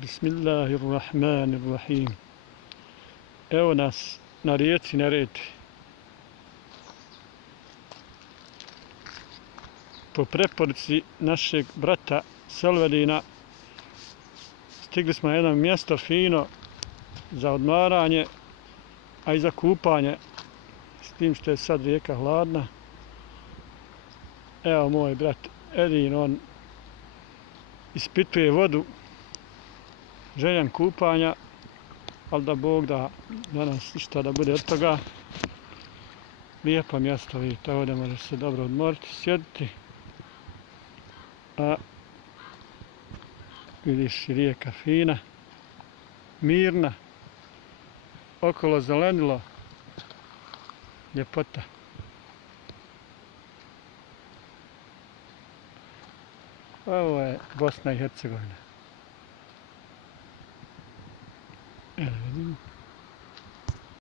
Bismillahirrahmanirrahim. Evo nas na rijeci Neretvi. Po preporuci našeg brata Selvedina stigli smo na jedno mjesto fino za odmaranje, a i za kupanje, s tim što je sad rijeka hladna. Evo moj brat Edin, on ispituje vodu, željan kupanja, ali da Bog da danas ništa da bude od toga. Lijepo mjesto, vidite, ovdje može se dobro odmoriti, sjediti. A vidiš, rijeka fina, mirna, okolo zelenilo, ljepota. Ovo je Bosna i Hercegovina. Evo vidimo.